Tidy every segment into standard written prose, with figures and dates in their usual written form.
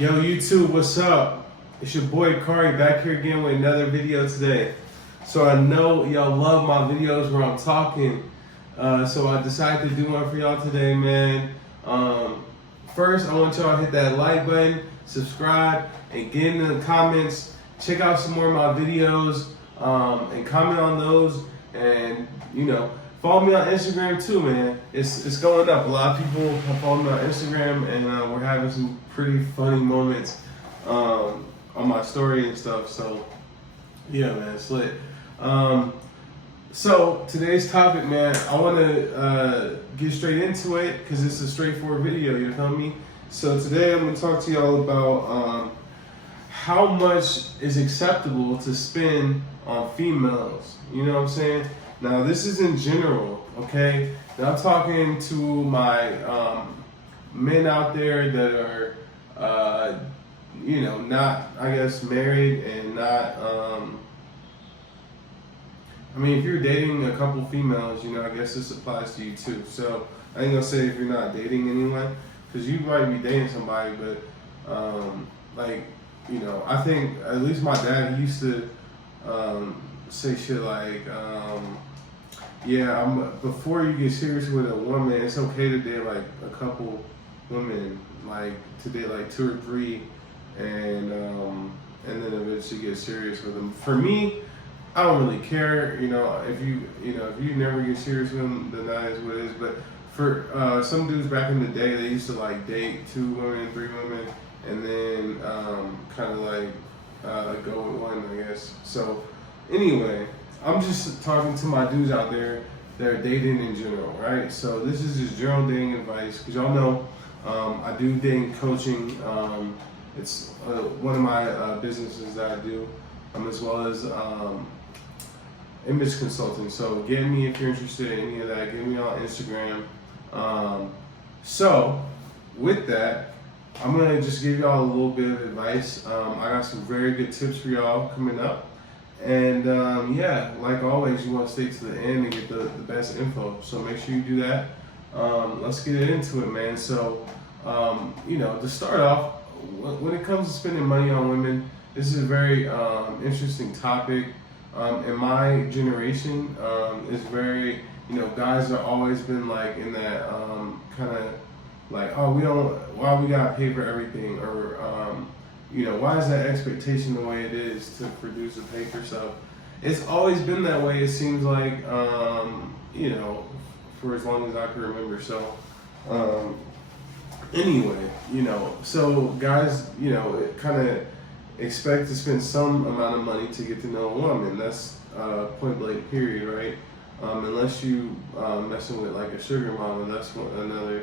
Yo, YouTube, what's up? It's your boy Kari back here again with another video today. So I know y'all love my videos where I'm talking. So I decided to do one for y'all today, man. First, I want y'all to hit that like button, subscribe, and get in the comments. Check out some more of my videos and comment on those. And, follow me on Instagram too, man. It's going up. A lot of people have followed me on Instagram, and we're having some pretty funny moments on my story and stuff. So, yeah, man, it's lit. So today's topic, man, I want to get straight into it because it's a straightforward video. You feel me? So today I'm gonna talk to y'all about how much is acceptable to spend on females. You know what I'm saying? Now, this is in general, okay? Now, I'm talking to my men out there that are, not, I guess, married and not, if you're dating a couple females, I guess this applies to you too. So, I ain't gonna say if you're not dating anyone, because you might be dating somebody, but, I think, at least my dad, he used to say shit like, before you get serious with a woman, it's okay to date like a couple women, like to date like 2 or 3, and then eventually get serious with them. For me, I don't really care. If you never get serious with them, then that is what it is. But for some dudes back in the day, they used to like date 2 women, 3 women, and then kind of like go with one, I guess. So anyway, I'm just talking to my dudes out there that are dating in general, right? So this is just general dating advice, because y'all know I do dating coaching. It's one of my businesses that I do, as well as image consulting. So get me if you're interested in any of that. Get me on Instagram. So with that, I'm gonna just give y'all a little bit of advice. I got some very good tips for y'all coming up. And like always, you want to stay to the end and get the best info. So make sure you do that. Let's get into it, man. So, to start off, when it comes to spending money on women, this is a very interesting topic. In my generation, it's very, guys have always been like in that kind of like, oh, why we gotta pay for everything, or why is that expectation the way it is to produce and pay for stuff? It's always been that way, it seems like, for as long as I can remember. So, so guys, kind of expect to spend some amount of money to get to know a woman. That's point blank period, right? Unless you messing with like a sugar mama, that's another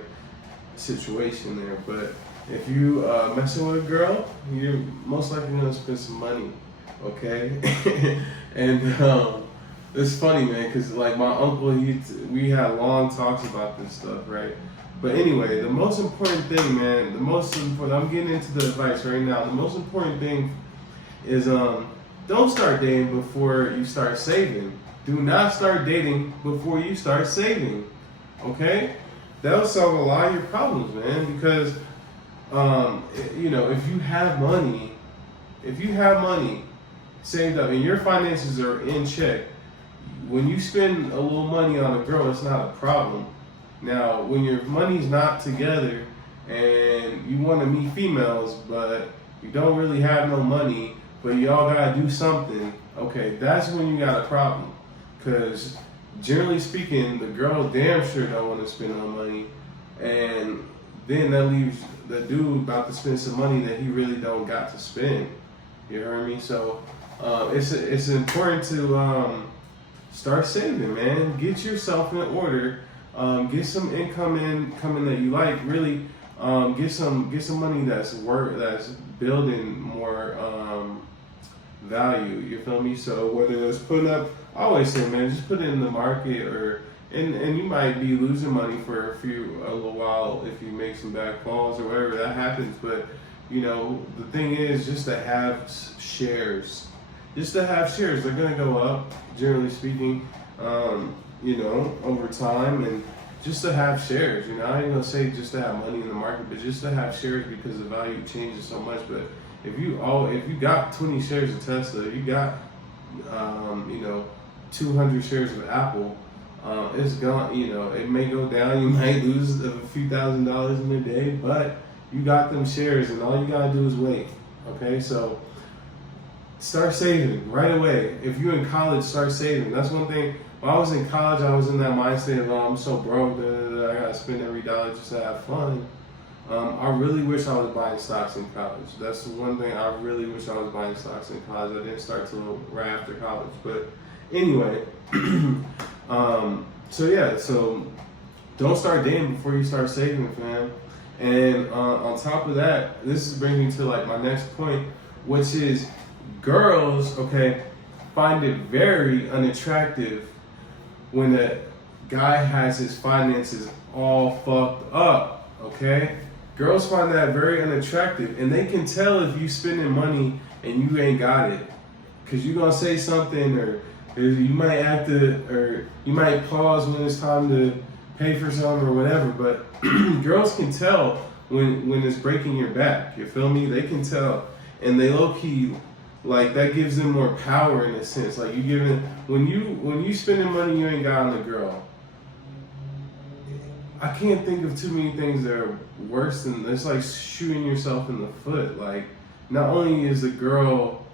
situation there. But if you messing with a girl, you're most likely gonna spend some money, okay? And it's funny, man, because like my uncle, we had long talks about this stuff, right? But anyway, the most important thing, man, I'm getting into the advice right now. The most important thing is don't start dating before you start saving. Do not start dating before you start saving, okay? That'll solve a lot of your problems, man, because if you have money saved up and your finances are in check, when you spend a little money on a girl, it's not a problem. Now, when your money's not together and you want to meet females, but you don't really have no money, but y'all gotta do something, okay, that's when you got a problem. Because generally speaking, the girl damn sure don't want to spend no money, and then that leaves the dude about to spend some money that he really don't got to spend. You heard me? So it's important to start saving, man. Get yourself in order. Get some income coming that you like. Really, get some money that's building more value. You feel me? So whether it's putting up, I always say, man, just put it in the market, and you might be losing money for a little while if you make some bad calls or whatever that happens. But the thing is just to have shares. They're gonna go up, generally speaking, over time, and just to have shares. You know, I ain't gonna say just to have money in the market, but just to have shares because the value changes so much. But if you got 20 shares of Tesla, you got 200 shares of Apple, it's gone. You know, it may go down. You might lose a few $1,000s in a day, but you got them shares, and all you gotta do is wait. Okay, so start saving right away. If you're in college, start saving. That's one thing. When I was in college, I was in that mindset of, oh, I'm so broke, I gotta spend every dollar just to have fun. I really wish I was buying stocks in college. That's the one thing I really wish I was buying stocks in college. I didn't start till right after college. But anyway, so don't start dating before you start saving, fam. And on top of that, this is bringing me to like my next point, which is girls, okay, find it very unattractive when a guy has his finances all fucked up, okay? Girls find that very unattractive, and they can tell if you spending money and you ain't got it, cause you gonna say something, or you might or you might pause when it's time to pay for something or whatever. But girls can tell when it's breaking your back. You feel me? They can tell, and they low key. Like, that gives them more power in a sense. Like, when you spending money you ain't got on a girl, I can't think of too many things that are worse than it's like shooting yourself in the foot. Like, not only is the girl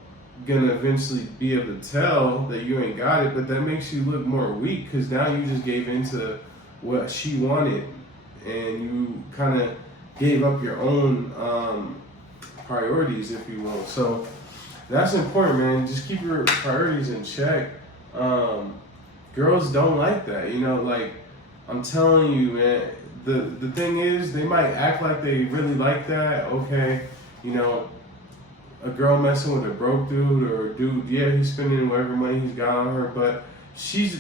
gonna eventually be able to tell that you ain't got it, but that makes you look more weak because now you just gave into what she wanted, and you kind of gave up your own priorities, if you will. So that's important, man. Just keep your priorities in check. Girls don't like that, you know. Like, I'm telling you, man. The thing is, they might act like they really like that. Okay, you know, a girl messing with a broke dude, or a dude, yeah, he's spending whatever money he's got on her, but she's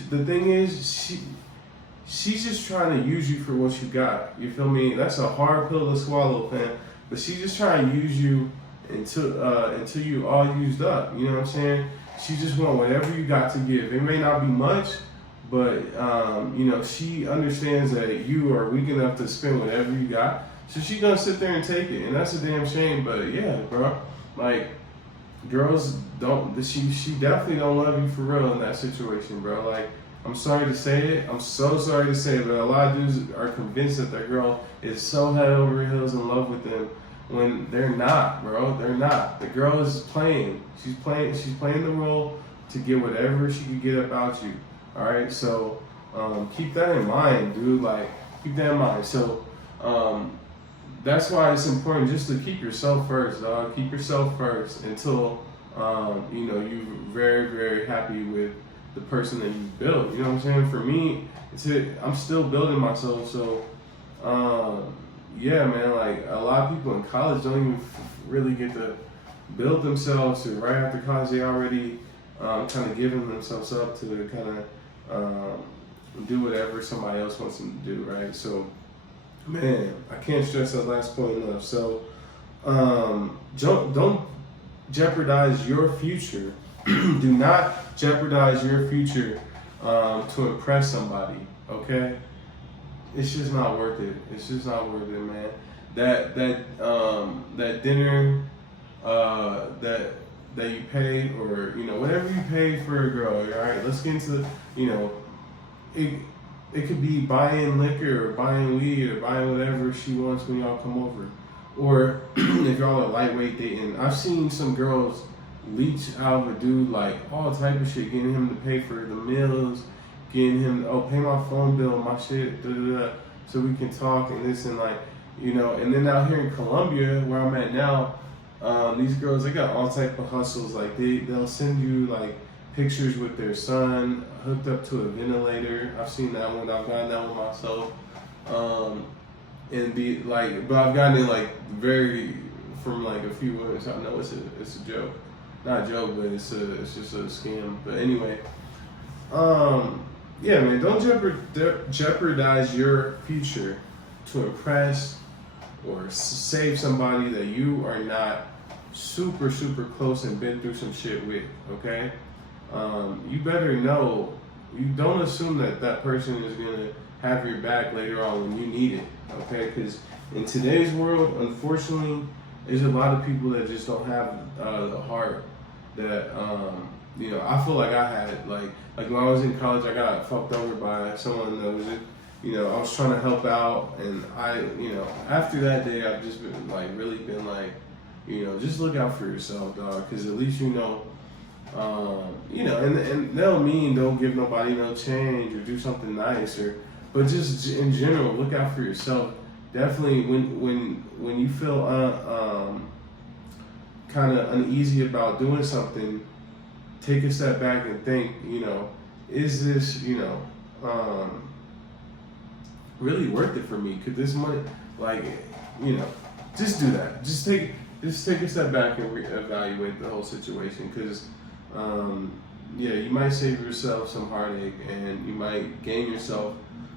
just trying to use you for what you got. You feel me? That's a hard pill to swallow, fam. But she's just trying to use you until you all used up. You know what I'm saying? She just want whatever you got to give. It may not be much, but you know, she understands that you are weak enough to spend whatever you got. So she's gonna sit there and take it, and that's a damn shame. But yeah, bro, like, girls don't. She definitely don't love you for real in that situation, bro. Like, I'm sorry to say it. I'm so sorry to say it, but a lot of dudes are convinced that their girl is so head over heels in love with them, when they're not, bro. They're not. The girl is playing. She's playing the role to get whatever she can get about you. All right. So keep that in mind, dude. Like, keep that in mind. So that's why it's important just to keep yourself first, dog. Keep yourself first until you know, you're very, very happy with the person that you built. You know what I'm saying? For me, I'm still building myself. So yeah, man, like, a lot of people in college don't even really get to build themselves. Or right after college, they already kind of giving themselves up to kind of do whatever somebody else wants them to do, right? So, man, I can't stress that last point enough. So, don't jeopardize your future. Do not jeopardize your future to impress somebody, okay? It's just not worth it. It's just not worth it, man. That dinner that you pay, or, you know, whatever you pay for a girl. All right, let's get into, you know, it could be buying liquor, or buying weed, or buying whatever she wants when y'all come over, or if y'all are lightweight dating. I've seen some girls leech out of a dude like all type of shit, getting him to pay for the meals, getting him, oh, pay my phone bill, my shit, so we can talk and this, and like, you know. And then out here in Colombia, where I'm at now, these girls, they got all type of hustles. Like, they'll send you like pictures with their son hooked up to a ventilator. I've seen that one. I've gotten that one myself. And be like, but I've gotten it like from like a few women. So I know it's a joke. Not a joke, but it's just a scam. But anyway, yeah, man, don't jeopardize your future to impress or save somebody that you are not super, super close and been through some shit with, okay? You better know. You don't assume that person is gonna have your back later on when you need it. Okay, because in today's world, unfortunately, there's a lot of people that just don't have the heart that I feel like I had. Like when I was in college, I got fucked over by someone that was, I was trying to help out, and after that day, I've just been like really been like, just look out for yourself, dog, because at least and that don't mean don't give nobody no change or do something nice, but just in general, look out for yourself. Definitely when you feel kind of uneasy about doing something, take a step back and think, is this, really worth it for me? Could this money, just do that. Just take a step back and reevaluate the whole situation, because you might save yourself some heartache, and you might gain yourself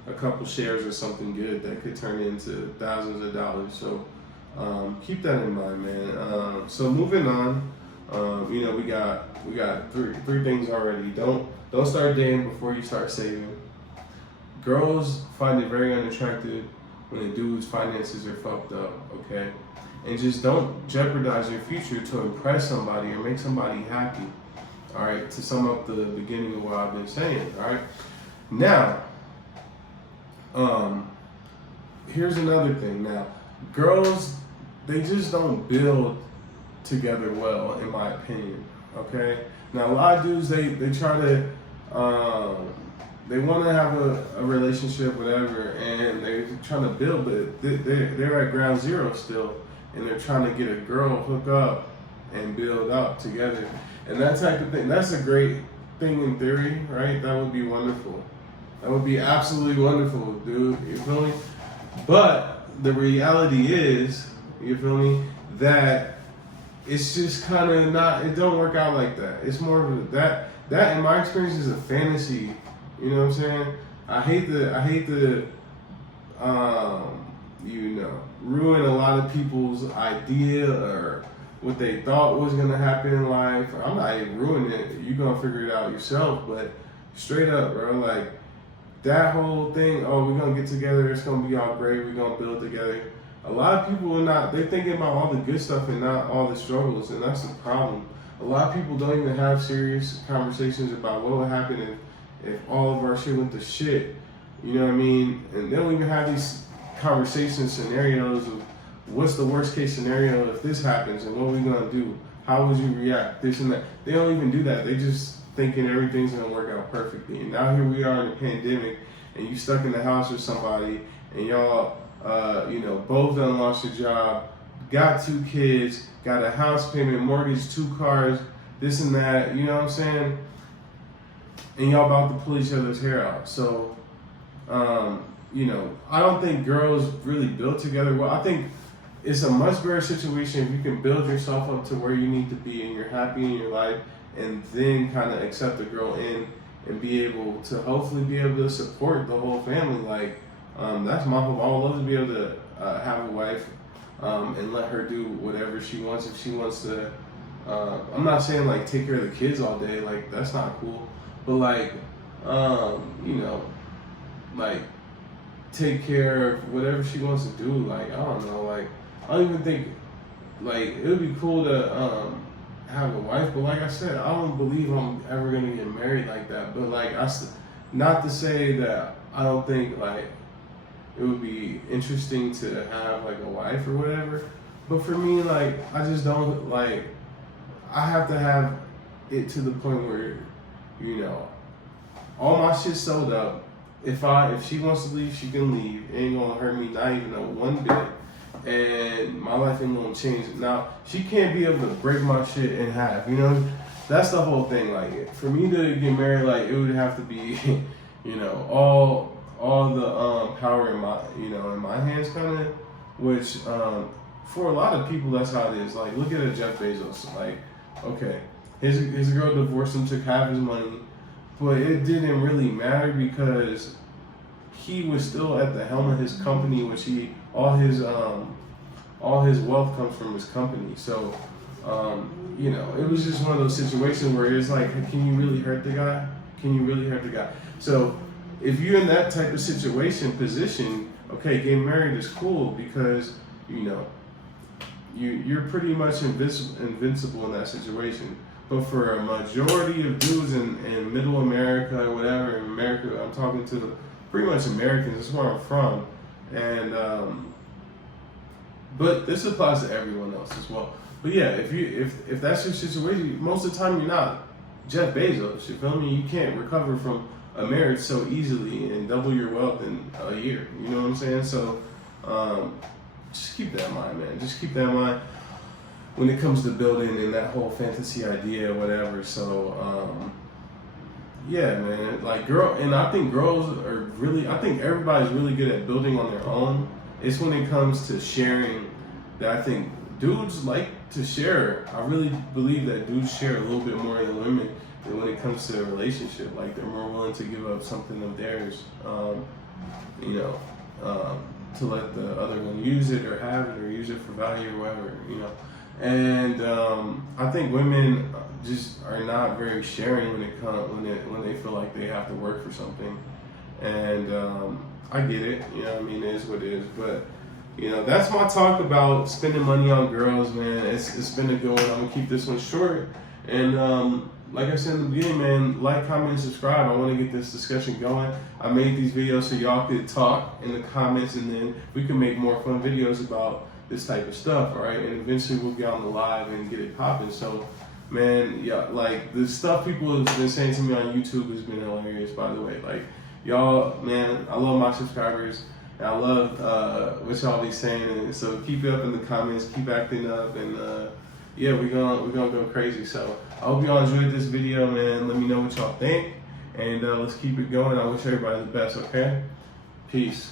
a couple shares or something good that could turn into thousands of dollars. So keep that in mind, man. So moving on, we got three things already. Don't start dating before you start saving. Girls find it very unattractive when a dude's finances are fucked up, okay? And just don't jeopardize your future to impress somebody or make somebody happy, all right? To sum up the beginning of what I've been saying, all right? Now, here's another thing. Now, girls, they just don't build together well, in my opinion, okay? Now, a lot of dudes, they try to, they want to have a relationship, whatever, and they're trying to build, but they're at ground zero still, and they're trying to get a girl, hook up, and build up together. And that type of thing, that's a great thing in theory, right? That would be wonderful. That would be absolutely wonderful, dude. You feel me? But the reality is, you feel me, that it's just kind of not, it don't work out like that. It's more of that in my experience is a fantasy. You know what I'm saying? I hate the ruin a lot of people's idea or what they thought was gonna happen in life. I'm not even ruining it. You're gonna figure it out yourself. But straight up, bro, like that whole thing, we're gonna get together, it's gonna be all great, we're gonna build together. A lot of people they're thinking about all the good stuff and not all the struggles, and that's the problem. A lot of people don't even have serious conversations about what would happen if all of our shit went to shit. You know what I mean? And they don't even have these conversation scenarios of what's the worst case scenario if this happens and what are we gonna do? How would you react? This and that. They don't even do that. They just thinking everything's gonna work out perfectly. And now here we are in a pandemic, and you stuck in the house with somebody, and y'all, both done lost your job, got 2 kids, got a house payment, mortgage, 2 cars, this and that. You know what I'm saying? And y'all about to pull each other's hair out. So, I don't think girls really build together well. I think it's a much better situation if you can build yourself up to where you need to be and you're happy in your life, and then kind of accept the girl in and be able to hopefully be able to support the whole family. Like, that's my hope. I would love to be able to have a wife and let her do whatever she wants. If she wants to, I'm not saying like take care of the kids all day, like that's not cool. But like, like take care of whatever she wants to do. Like, I don't know, like I don't even think, like it would be cool to have a wife, but like I said, I don't believe I'm ever gonna get married like that. But like not to say that I don't think like it would be interesting to have like a wife or whatever. But for me, like I just don't like. I have to have it to the point where, all my shit's sold up. If she wants to leave, she can leave. It ain't gonna hurt me, not even a one bit. And my life ain't gonna change. Now, she can't be able to break my shit in half, That's the whole thing. Like, for me to get married, like, it would have to be, all the power in my hands, kind of. Which, for a lot of people, that's how it is. Like, look at Jeff Bezos. Like, okay, his girl divorced him, took half his money. But it didn't really matter because he was still at the helm of his company, which all his wealth comes from his company. So, it was just one of those situations where it's like, can you really hurt the guy? Can you really hurt the guy? So, if you're in that type of position, okay, getting married is cool because, you know, you're pretty much invincible in that situation. But for a majority of dudes in middle America or whatever, in America, I'm talking to pretty much Americans, that's where I'm from. And, but this applies to everyone else as well. But yeah, if that's your situation, most of the time you're not Jeff Bezos, you feel me? You can't recover from a marriage so easily and double your wealth in a year. You know what I'm saying? So just keep that in mind, man. Just keep that in mind when it comes to building and that whole fantasy idea or whatever. So yeah, man. Like and I think girls are really, I think everybody's really good at building on their own. It's when it comes to sharing that I think dudes like to share. I really believe that dudes share a little bit more than women when it comes to a relationship. Like they're more willing to give up something of theirs, you know, to let the other one use it or have it or use it for value or whatever, you know. And I think women just are not very sharing when they feel like they have to work for something. And I get it, you know what I mean, it is what it is. But you know, that's my talk about spending money on girls, man. It's been a good one. I'm gonna keep this one short. And like I said in the beginning, man, like, comment, and subscribe. I want to get this discussion going. I made these videos so y'all could talk in the comments, and then we can make more fun videos about this type of stuff, all right? And eventually we'll get on the live and get it popping. So, man, yeah, like the stuff people have been saying to me on YouTube has been hilarious, by the way. Like, y'all, man, I love my subscribers. And I love what y'all be saying, and so keep it up in the comments, keep acting up, and yeah, we're gonna go crazy. So I hope y'all enjoyed this video, man. Let me know what y'all think, and let's keep it going. I wish everybody the best. Okay, peace.